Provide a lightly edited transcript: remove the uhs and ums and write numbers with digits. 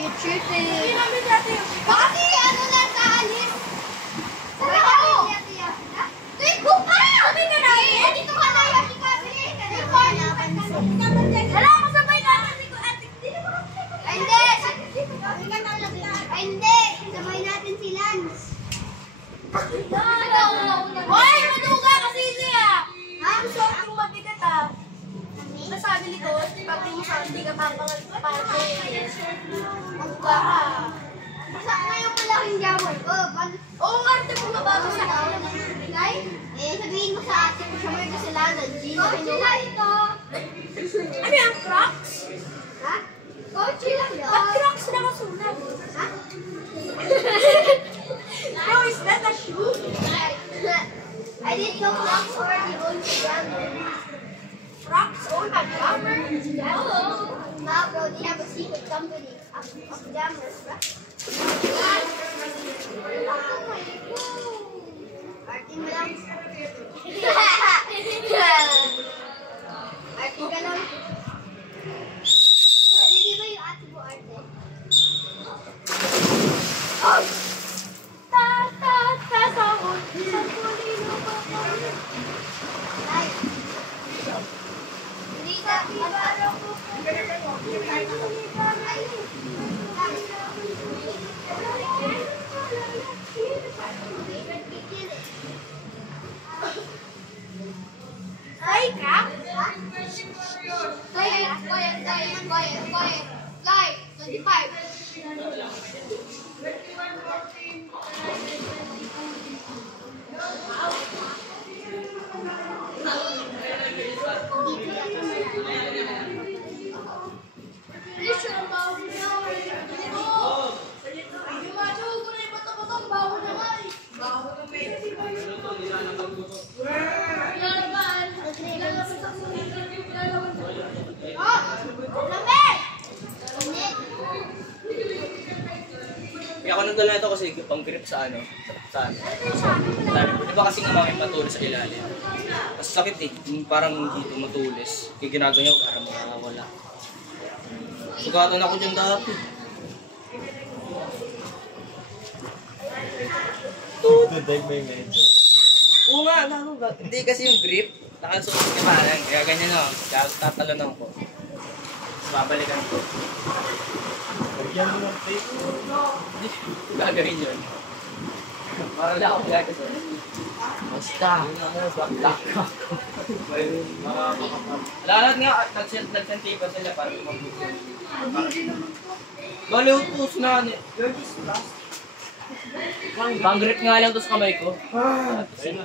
you tripping? Hindi namin natin. Bakit ano na sa alis? Sabay ako! Tuwing ko pa! Sabi ka na eh! Dito ka na yung ikabili! Wala ako sabay natin si Ate. Ay hindi! Ay hindi! Sabay natin si Lance. Hoy! Maduga kasi niya! Ang short yung mabigat ah. Nasabi nito, pag di mo sa hindi ka papangal pati. Ang ba ka? Saan nga yung malaking jamon ko? Oo nga, ito kung mabago sa akin. Eh, sabihin mo sa ate ko siya may kasalanan. Coach lang ito. Ano yung Crocs? Ha? Coach lang yun. Ba't Crocs na kasunod? Ha? No, is that a shoe? I didn't know Crocs already owned the jammer. Crocs owned by Jammer? No. No, bro, they have a secret company of jammers, bro. Artin mo lang. Artin ka lang. Hindi ba yung ate mo, Arte? Oh! Ta-ta-ta-sahod sa kulino ko. Ay! Hindi ka ibaro ko. Ay ka? Guys, 25. Kaya ako nagdala ito kasi pang grip sa ano, sa ano. Di ba kasi nga mga matulis sa ilalim? Mas sakit eh, yung parang dito matulis. Kaya ginaganyan para makakawala. Sugatan ako dyan dati. Tudag may medyo. Oo nga, ano ba? Hindi kasi yung grip, nakasuot ka parang, kaya ganyan o, tatalonan ko. Tapos babalikan ko. Lagyan mo ng tape. Gagawin yun. Para lang ako gagawin. Basta, back ako. Lalat nga, nagsantipan sila para mabuti. Galutos na, pang grip nga lang to sa kamay ko. Ayun na.